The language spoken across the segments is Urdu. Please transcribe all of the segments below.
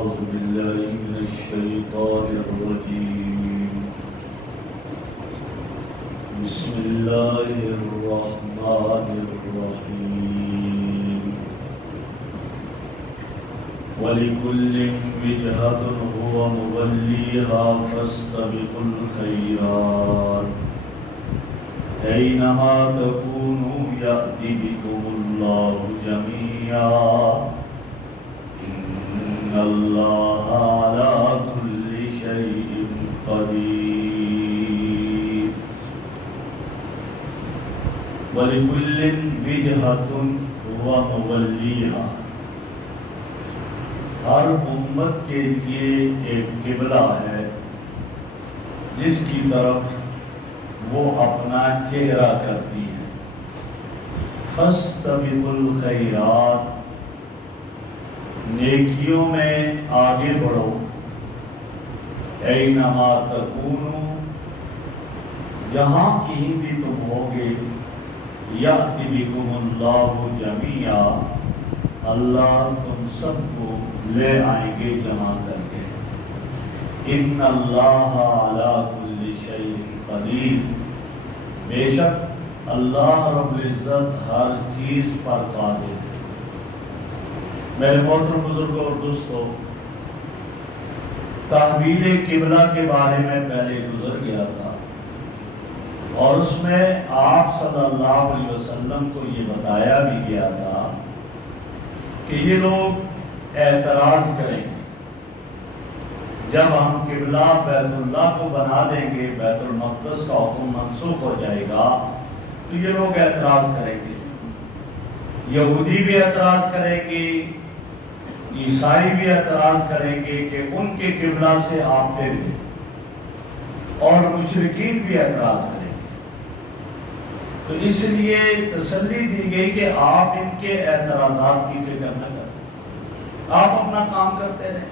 أعوذ بالله من الشيطان الرجيم بسم الله الرحمن الرحيم ولكل وجهة هو موليها فاستبقوا الخيرات أينما تكونوا يأتي بكم الله جميعا إن الله على كل شيء قدير ولكل وجهة هو موليها ہر امت کے لیے ایک قبلہ ہے جس کی طرف وہ اپنا چہرہ کرتی ہے. فاستبقوا الخیرات نیکیوں میں آگے بڑھو. اینما تکونوا جہاں کہیں بھی تم ہوگے یأتی بکم اللہ جمیعا اللہ تم سب کو لے آئیں گے جمع کر کے. ان اللہ علی کل شیء قدیر بے شک اللہ رب العزت ہر چیز پر قادر ہے. میرے محترم بزرگوں اور دوستوں، تحویل قبلہ کے بارے میں پہلے گزر گیا تھا اور اس میں آپ صلی اللہ علیہ وسلم کو یہ بتایا بھی گیا تھا کہ یہ لوگ اعتراض کریں گے جب ہم قبلہ بیت اللہ کو بنا دیں گے، بیت المقدس کا حکم منسوخ ہو جائے گا تو یہ لوگ اعتراض کریں گے. یہودی بھی اعتراض کریں گے، عیسائی بھی اعتراض کریں گے کہ ان کے قبلہ سے آپ پھر گئے، اور مشرکین بھی اعتراض کریں گے. تو اس لیے تسلی دی گئی کہ آپ ان کے اعتراضات کی فکر نہ کریں، آپ اپنا کام کرتے رہیں،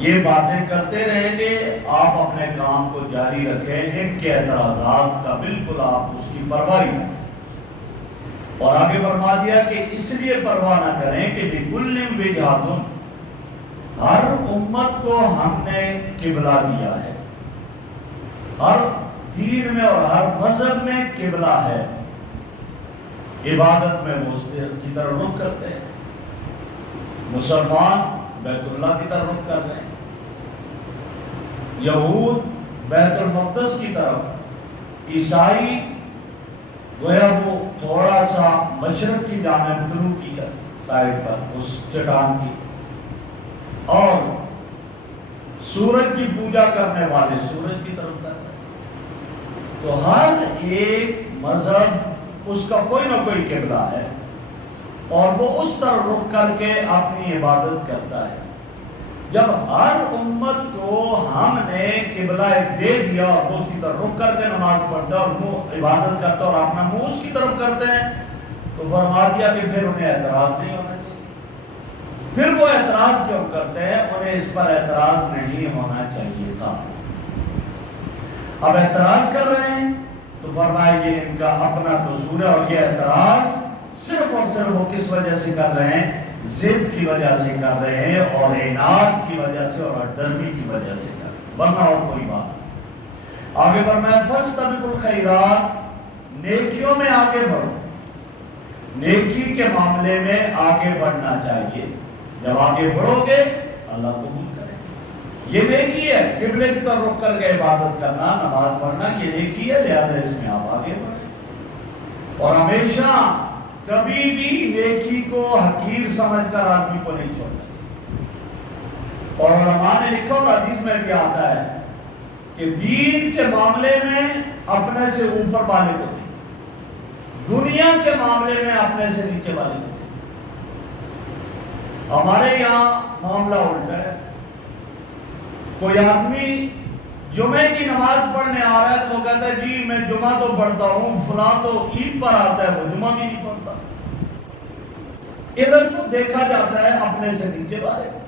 یہ باتیں کرتے رہیں گے، آپ اپنے کام کو جاری رکھیں. ان کے اعتراضات کا بالکل آپ اس کی پرواہ نہ کریں. اور آگے فرما دیا کہ اس لیے پرواہ نہ کریں کہ لِكُلٍّ وِجْهَةٌ ہر امت کو ہم نے قبلہ دیا ہے. ہر دین میں اور ہر مذہب میں قبلہ ہے. عبادت میں وہ اس کی طرف رخ کرتے ہیں. مسلمان بیت اللہ کی طرف رخ کر رہے ہیں، یہود بیت المقدس کی طرف، عیسائی گویا وہ تھوڑا سا مشرق کی جانب طلوع کی سائڈ پر اس چٹان کی، اور سورج کی پوجا کرنے والے سورج کی طرف کر رہے ہیں. تو ہر ایک مذہب اس کا کوئی نہ کوئی قبلہ ہے اور وہ اس طرف رخ کر کے اپنی عبادت کرتا ہے. جب ہر امت کو ہم نے قبلہ دے دیا اور وہ اس کی طرف رخ کر کے نماز پڑھتا ہے اور وہ عبادت کرتا ہے اور اپنا منہ اس کی طرف کرتے ہیں، تو فرما دیا کہ پھر انہیں اعتراض نہیں ہونا چاہیے. پھر وہ اعتراض کیوں کرتے ہیں؟ انہیں اس پر اعتراض نہیں ہونا چاہیے تھا. اب اعتراض کر رہے ہیں تو فرمایا یہ ان کا اپنا قصور ہے، اور یہ اعتراض صرف اور صرف وہ کس وجہ سے کر رہے ہیں؟ ضد کی وجہ سے کر رہے ہیں، اور عناد کی وجہ سے اور درمی کی وجہ سے کر رہے ہیں، ورنہ اور کوئی بات. آگے فرمایا فاستبقوا الخیرات نیکیوں میں آگے بڑھو. نیکی کے معاملے میں آگے بڑھنا چاہیے. جب آگے بڑھو گے اللہ قبول کرے. یہ نیکی ہے، قبلے کی طرف رخ کر کے عبادت کرنا، نماز پڑھنا، یہ نیکی ہے، لہذا اس میں آپ آگے بڑھیں. اور ہمیشہ کبھی بھی نیکی کو حقیر سمجھ کر آدمی کو نہیں چھوڑنا. اور علماء نے لکھا اور حدیث میں بھی آتا ہے کہ دین کے معاملے میں اپنے سے اوپر والے کو نہیں، دنیا کے معاملے میں اپنے سے نیچے والے کو نہیں. ہمارے یہاں معاملہ الٹا ہے. کوئی آدمی جمعے کی نماز پڑھنے آ رہا ہے تو وہ کہتا ہے جی میں جمعہ تو پڑھتا ہوں، فلاں تو عید پر آتا ہے وہ جمعہ بھی نہیں پڑھتا. ادھر تو دیکھا جاتا ہے اپنے سے نیچے والے کو،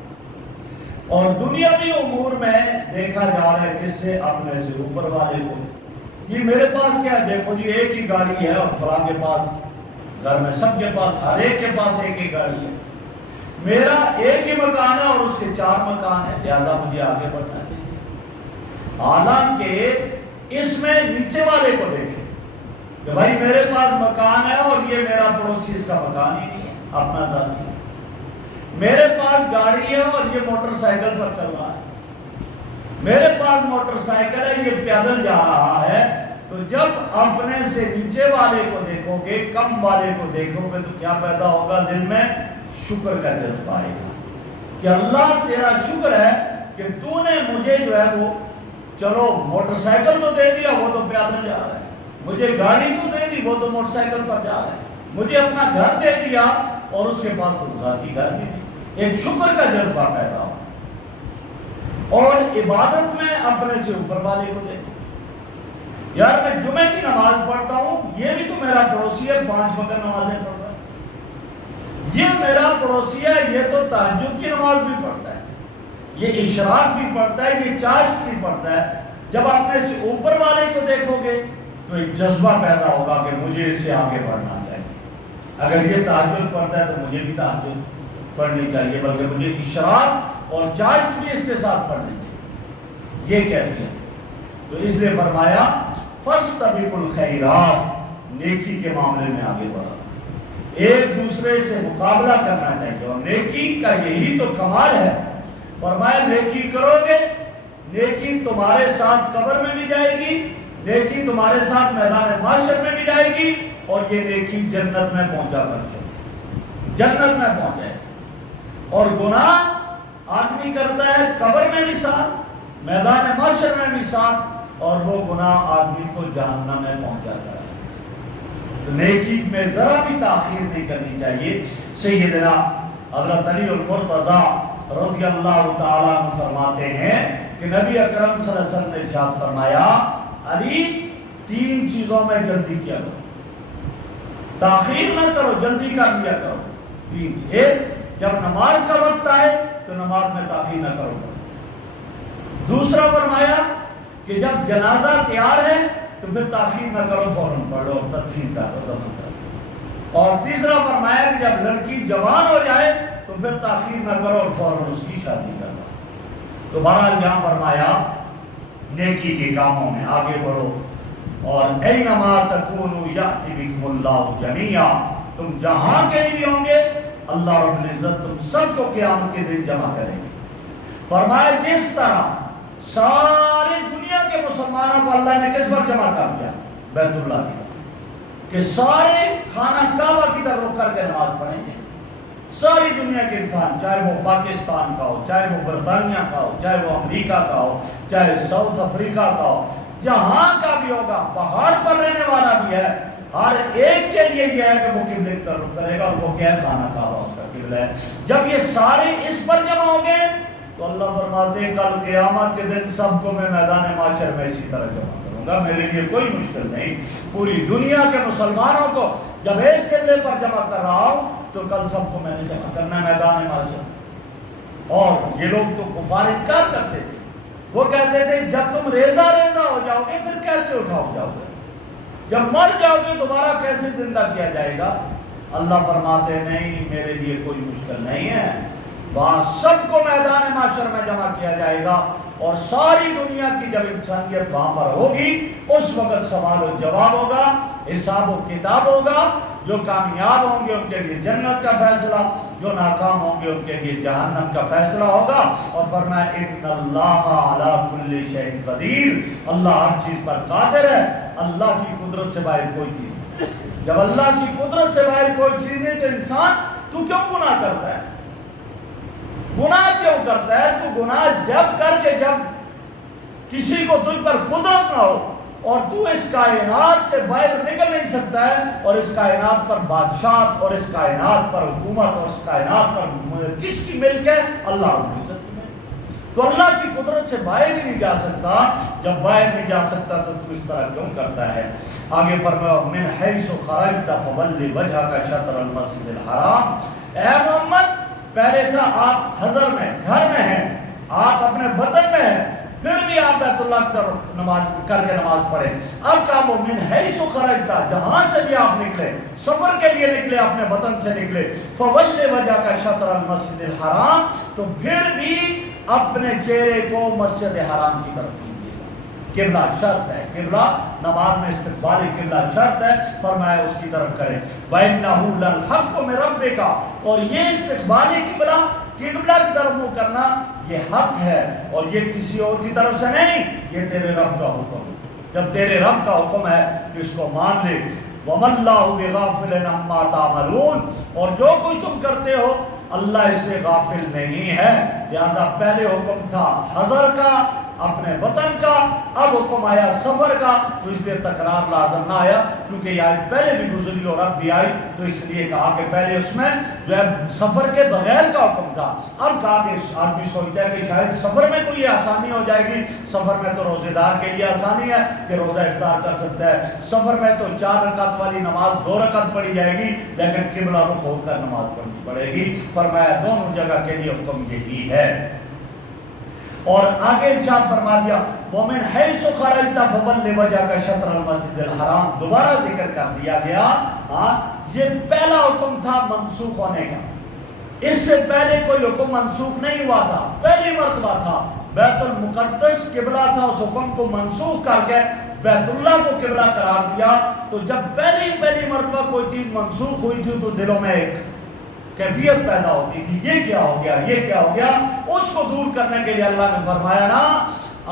اور دنیاوی امور میں دیکھا جا رہا ہے کس سے؟ اپنے سے اوپر والے کو. یہ میرے پاس کیا ہے؟ دیکھو جی ایک ہی گاڑی ہے اور فلاں کے پاس، گھر میں سب کے پاس، ہر ایک کے پاس ایک ہی گاڑی ہے. میرا ایک ہی مکان ہے اور اس کے 4 مکان ہیں، لہذا مجھے آگے بڑھنا چاہیے۔ حالانکہ اس میں نیچے والے کو دیکھیں کہ بھائی میرے پاس مکان ہے اور یہ میرا پڑوسی اس کا مکان ہی نہیں ہے، اپنا ذاتی ہے۔ میرے پاس گاڑی ہے اور یہ موٹر سائیکل پر چل رہا ہے، میرے پاس موٹر سائیکل ہے، یہ پیدل جا رہا ہے۔ تو جب اپنے سے نیچے والے کو دیکھو گے، کم والے کو دیکھو گے، تو کیا پیدا ہوگا دل میں؟ شکر کا جذبہ آئے گا کہ اللہ تیرا شکر ہے کہ تو نے مجھے جو ہے وہ چلو موٹر سائیکل تو دے دیا، وہ تو پیدل جا رہا ہے، مجھے گاڑی تو دے دی، وہ تو موٹر سائیکل پر جا رہا ہے، مجھے اپنا گھر دے دیا اور اس کے پاس تو ذاتی گھر بھی نہیں۔ ایک شکر کا جذبہ پیدا ہو، اور عبادت میں اپنے سے اوپر والے کو دیکھو، یار میں جمعے کی نماز پڑھتا ہوں، یہ بھی تو میرا پڑوسی ہے، 5 وقت نمازیں پڑھ رہا ہے، یہ میرا پڑوسی ہے، یہ تو تہجد کی نماز بھی پڑھتا ہے، یہ اشراق بھی پڑھتا ہے، یہ چاشت بھی پڑھتا ہے۔ جب اپنے سے اوپر والے کو دیکھو گے تو ایک جذبہ پیدا ہوگا کہ مجھے اس سے آگے بڑھنا چاہیے، اگر یہ تہجد پڑھتا ہے تو مجھے بھی تہجد پڑھنی چاہیے، بلکہ مجھے اشراق اور چاشت بھی اس کے ساتھ پڑھنی چاہیے، یہ کیفیت۔ تو اس لیے فرمایا فاستبقوا الخیرات، نیکی کے معاملے میں آگے بڑھو، ایک دوسرے سے مقابلہ کرنا چاہیے، اور نیکی کا یہی تو کمال ہے۔ فرمایا نیکی کرو گے، نیکی تمہارے ساتھ قبر میں بھی جائے گی، نیکی تمہارے ساتھ میدان محشر میں بھی جائے گی، اور یہ نیکی جنت میں پہنچا کر جنت میں پہنچے۔ اور گناہ آدمی کرتا ہے قبر میں بھی ساتھ، میدان محشر میں بھی ساتھ، اور وہ گناہ آدمی کو جہنم میں پہنچاتا ہے۔ تو نیکی میں ذرا بھی تاخیر نہیں کرنی چاہیے۔ سیدنا حضرت علی المرتضی رضی اللہ تعالیٰ عنہ فرماتے ہیں کہ نبی اکرم صلی اللہ علیہ وسلم نے ارشاد فرمایا، علی 3 چیزوں میں جلدی کیا کرو، تاخیر نہ کرو، جلدی کر لیا کرو۔ 3، ایک جب نماز کا وقت آئے تو نماز میں تاخیر نہ کرو۔ دوسرا فرمایا کہ جب جنازہ تیار ہے تو پھر تاخیر نہ کرو، فوراً پڑھو، تدفین کرو، دفن کرو۔ اور تیسرا فرمایا کہ جب لڑکی جوان ہو جائے تو پھر تاخیر نہ کرو اور فوراً اس کی شادی کرو۔ تو بہرحال یہاں فرمایا نیکی کے کاموں میں آگے بڑھو، اور اینما تکونوا یأتی بکم اللہ جمیعا، تم جہاں کہیں بھی ہوں گے اللہ رب العزت تم سب کو قیامت کے دن جمع کریں گے۔ فرمایا جس طرح ساری دنیا کے مسلمانوں کو اللہ نے کس پر جمع کر دیا؟ بیت اللہ کی طرف، کہ سارے خانہ کعبہ کی طرف رک کر کے نماز پڑھیں گے۔ ساری دنیا کے انسان، چاہے وہ پاکستان کا ہو، چاہے وہ برطانیہ کا ہو، چاہے وہ امریکہ کا ہو، چاہے ساؤتھ افریقہ کا ہو، جہاں کا بھی ہوگا، پہاڑ پر رہنے والا بھی ہے، ہر ایک کے لیے یہ ہے کہ وہ قبلے کی طرف کرے گا، اور وہ کیا ہے؟ خانہ کعبہ اس کا قبلہ ہے۔ جب یہ سارے اس پر جمع ہوں گے تو اللہ فرماتے ہیں کل قیامت کے دن سب کو میں میدان محشر میں اسی طرح جمع کروں گا، میرے لیے کوئی مشکل نہیں۔ پوری دنیا کے مسلمانوں کو جب ایک قبلے پر جمع کر رہا ہوں تو کل سب کو میں نے جمع کرنا ہے میدان محشر۔ اور یہ لوگ تو کفار انکار کرتے تھے، وہ کہتے تھے جب تم ریزہ ریزہ ہو جاؤ گے پھر کیسے اٹھاؤ جاؤ گے، جب مر جاؤ گے دوبارہ کیسے زندہ کیا جائے گا؟ اللہ فرماتے نہیں، میرے لیے کوئی مشکل نہیں ہے، وہاں سب کو میدان محشر میں جمع کیا جائے گا، اور ساری دنیا کی جب انسانیت وہاں پر ہوگی اس وقت سوال و جواب ہوگا، حساب و کتاب ہوگا۔ جو کامیاب ہوں گے ان کے لیے جنت کا فیصلہ، جو ناکام ہوں گے ان کے لیے جہنم کا فیصلہ ہوگا۔ اور فرمایا ان اللہ علی کل شیء قدیر، اللہ ہر چیز پر قادر ہے، اللہ کی قدرت سے باہر کوئی چیز نہیں۔ جب اللہ کی قدرت سے باہر کوئی چیز نہیں تو انسان تو کیوں گناہ کرتا ہے؟ گناہ کیوں کرتا ہے؟ تو گناہ جب کر کے جب کسی کو تجھ پر قدرت نہ ہو اور تو اس کائنات سے باہر نکل نہیں سکتا ہے، اور اس کائنات پر بادشاہت اور اس کائنات پر حکومت اور اس کائنات پر کس کی ملک ہے؟ اللہ رب العزت کی ملک۔ تو اللہ کی قدرت سے باہر ہی نہیں جا سکتا، جب باہر نہیں جا سکتا تو اس طرح کیوں کرتا ہے؟ آگے فرمایا من حیث خرجت فول وجہک شطر المسجد الحرام، اے محمد پہلے تھا آپ حضر میں، گھر میں ہیں، آپ اپنے وطن میں ہیں، پھر بھی آپ بیت بیت اللہ کی طرف نماز کر کے نماز پڑھے. اب کہا وہ من حیث خرجت، جہاں سے بھی آپ نکلے، سفر کے لیے نکلے، اپنے وطن سے نکلے، فول وجهك شطر المسجد الحرام، تو پھر بھی اپنے چہرے کو مسجد حرام کی طرف کیجیے گا. قبلہ شرط ہے، قبلہ نماز میں استقبال قبلہ شرط ہے، فرمایا اس کی طرف کرے. وَإِنَّهُ لَلْحَقُّ مِن رَبِّكَ، اور یہ استقبال قبلہ کی طرف منہ کرنا یہ حق ہے، اور یہ کسی اور کی طرف سے نہیں، یہ تیرے رب کا حکم ہے. جب تیرے رب کا حکم ہے کہ اس کو مان لے. وَمَا اللَّهُ بِغَافِلٍ عَمَّا تَعْمَلُونَ، اور جو کچھ تم کرتے ہو اللہ اس سے غافل نہیں ہے. لہذا پہلے حکم تھا حضر کا، اپنے وطن کا، اب حکم آیا سفر کا، تو اس لیے تکرار لازم نہ آیا، کیونکہ یہ آیت پہلے بھی گزری اور اب بھی آئی، تو اس لیے کہا کہ پہلے اس میں جو ہے سفر کے بغیر کا حکم تھا. اب کہا کہ آدمی سوچتا ہے کہ شاید سفر میں کوئی آسانی ہو جائے گی. سفر میں تو روزے دار کے لیے آسانی ہے کہ روزہ افطار کر سکتا ہے، سفر میں تو 4 رکعت والی نماز 2 رکعت پڑھی جائے گی، لیکن قبلہ رخ ہو کر نماز پڑھنی پڑے گی. فرمایا دونوں جگہ کے لیے حکم یہی ہے. اور آگے ارشاد فرما دیا وَمِنْ حَيْثُ خَرَجْتَ فَوَلِّ وَجْهَكَ شَطْرَ الْمَسْجِدِ الْحَرَامِ. دوبارہ ذکر کر دیا گیا. یہ پہلا حکم تھا منسوخ ہونے کا. اس سے پہلے کوئی حکم منسوخ نہیں ہوا تھا، پہلی مرتبہ تھا. بیت المقدس قبلہ تھا، اس حکم کو منسوخ کر کے بیت اللہ کو قبلہ قرار دیا. تو جب پہلی مرتبہ کوئی چیز منسوخ ہوئی تھی تو دلوں میں ایک کیفیت پیدا ہوتی تھی، یہ کیا ہو گیا، یہ کیا ہو گیا. اس کو دور کرنے کے لیے اللہ نے فرمایا نا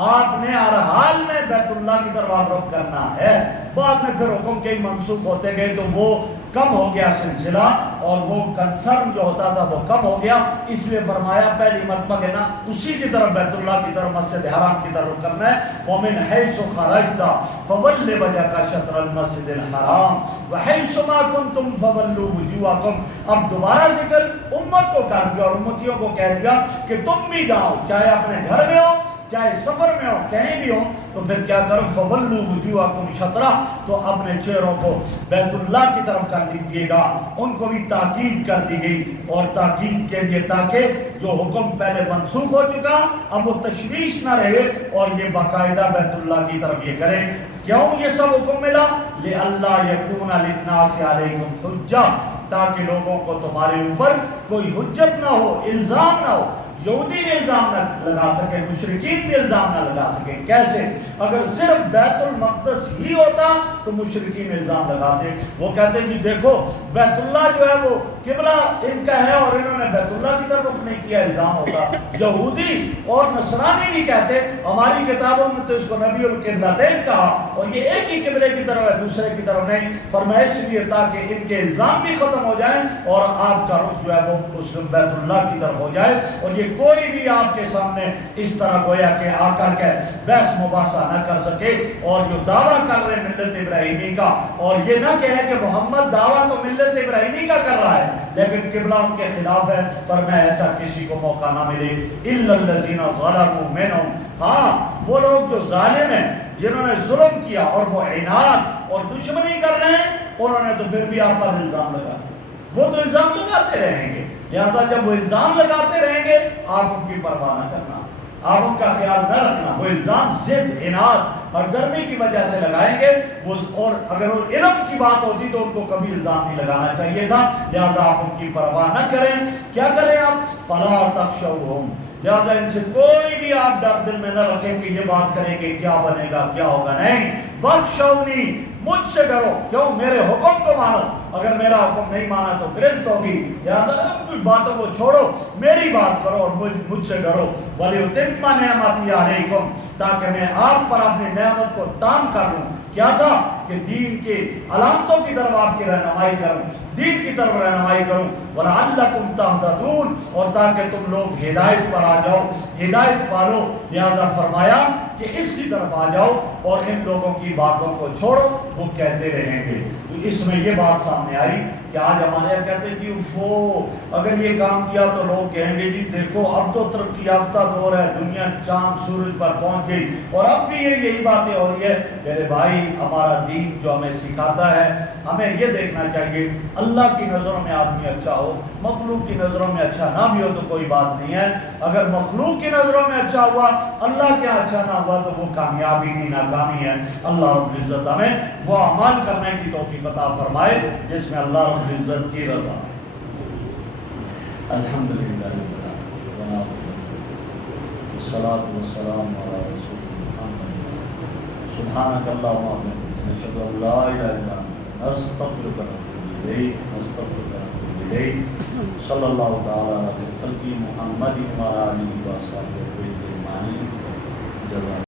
آپ نے ہر حال میں بیت اللہ کی طرف آپ رخ کرنا ہے. بعد میں پھر حکم کے منسوخ ہوتے گئے تو وہ کم ہو گیا سلسلہ، اور وہ کنسرن جو ہوتا تھا وہ کم ہو گیا. اس لیے فرمایا پہلی مرتبہ کے نا اسی کی طرف بیت اللہ کی طرف مسجد حرام کی طرف کرنا ہے. وَمِنْ حَيْثُ خَرَجْتَ فَوَلِّ وَجْهَكَ شَطْرَ الْمَسْجِدِ الْحَرَامِ وَحَيْثُ مَا كُنْتُمْ فَوَلُّوا وُجُوهَكُمْ. اب دوبارہ ذکر امت کو کر دیا اور امتیوں کو کہہ دیا کہ تم بھی جاؤ، چاہے اپنے گھر میں ہو چاہے سفر میں ہو، کہیں بھی ہو، تو پھر کیا کرو فَوَلُّوا وُجُوهَكُمْ شَطْرَهُ، تو اپنے چہروں کو بیت اللہ کی طرف کر دیجیے گا. ان کو بھی تاکید کر دی گئی، اور تاکید کے لیے تاکہ جو حکم پہلے منسوخ ہو چکا اب وہ تشویش نہ رہے اور یہ باقاعدہ بیت اللہ کی طرف یہ کریں. کیوں یہ سب حکم ملا؟ لِأَلَّا يَكُونَ لِلنَّاسِ عَلَيْكُمْ حُجَّةٌ، تاکہ لوگوں کو تمہارے اوپر کوئی حجت نہ ہو، الزام نہ ہو. یہودی بھی الزام نہ لگا سکے، مشرکین بھی الزام نہ لگا سکے. کیسے؟ اگر صرف بیت المقدس ہی ہوتا تو مشرکین الزام لگاتے. وہ کہتے جی دیکھو بیت اللہ جو ہے وہ قبلہ ان کا ہے اور انہوں نے بیت اللہ کی طرف رخ نہیں کیا، الزام ہوتا. یہودی اور نصرانی بھی کہتے ہماری کتابوں میں تو اس کو نبی القبلتین کہا اور یہ ایک ہی قبلے کی طرف ہے، دوسرے کی طرف نہیں. فرمایا اس لیے تاکہ ان کے الزام بھی ختم ہو جائیں اور آپ کا رخ جو ہے وہ اس بیت اللہ کی طرف ہو جائے. اور یہ کوئی بھی آپ کے سامنے اس طرح گویا کہ آ کر کے بحث مباحثہ نہ کر سکے. اور جو دعویٰ کر رہے ملت ابراہیمی کا، اور یہ نہ کہے کہ محمد دعویٰ تو ملت ابراہیمی کا کر رہا ہے لیکن قبلہ ان کے خلاف ہے، فرمایا ایسا کسی کو موقع نہ ملے. الا الذین ظلموا منہم، ہاں وہ لوگ جو ظالم ہیں، جنہوں نے ظلم کیا اور وہ عناد اور دشمنی کر رہے ہیں، انہوں نے تو پھر بھی آپ پر الزام لگا، وہ تو الزام لگاتے رہیں گے. لہذا جب وہ الزام لگاتے رہیں گے آپ ان کی پرواہ نہ کرنا، آپ ان کا خیال نہ رکھنا. وہ الزام ضد، عناد اور گرمی کی وجہ سے لگائیں گے وہ، اور اگر وہ علم کی بات ہوتی تو ان کو کبھی الزام نہیں لگانا چاہیے تھا. لہذا آپ ان کی پرواہ نہ کریں. کیا کریں آپ؟ فلا تخشوہم، لہذا ان سے کوئی بھی آپ ڈر دل میں نہ رکھیں کہ یہ بات کریں کہ کیا بنے گا کیا ہوگا. نہیں، وخشونی، مجھ سے ڈرو. کیوں؟ میرے حکم کو مانو. اگر میرا حکم نہیں مانا تو گرفت ہوگی. لہذا کچھ باتوں کو چھوڑو، میری بات کرو اور مجھ سے ڈرو. وَلِيُتِمَّ نِعْمَتِي عَلَيْكُمْ، تاکہ میں آپ پر اپنی نعمت کو تام کر لوں. کیا تھا؟ کہ دین کی علامتوں کی طرف آپ کی رہنمائی کروں، دین کی طرف رہنمائی کروں. وَلَعَلَّكُمْ تَهْتَدُونَ، اور تاکہ تم لوگ ہدایت پر آ جاؤ، ہدایت پالو. لہذا فرمایا کہ اس کی طرف آ جاؤ اور ان لوگوں کی باتوں کو چھوڑو، وہ کہتے رہیں گے. تو اس میں یہ بات سامنے آئی کہ آج ہمارے یہاں کہتے ہیں جی اگر یہ کام کیا تو لوگ کہیں گے جی دیکھو اب تو ترقی یافتہ دور ہے، دنیا چاند سورج پر پہنچ گئی اور اب بھی یہی باتیں ہو رہی ہے. میرے بھائی ہمارا دین دین جو ہمیں سکھاتا ہے، ہمیں یہ دیکھنا چاہیے اللہ کی نظروں میں آدمی اچھا ہو، مخلوق کی نظروں میں اچھا نہ بھی ہو تو کوئی بات نہیں ہے، اگر مخلوق کی نظروں میں اچھا ہوا، اللہ کیا اچھا نہ ہوا تو وہ کامیابی نہیں ناکامی ہے۔ اللہ رب العزت ہمیں وہ اعمال کرنے کی توفیق عطا فرمائے جس میں اللہ رب العزت کی رضا۔ الحمدللہ والصلاة والسلام علی رسول محمد سبحانک اللہم وبحمدک نشہد ان لا الہ الا انت نستغفرک ونتوب الیک صلی اللہ تعالی علی خلقہ محمد وعلی آلہ وصحبہ اجمعین۔ جزاک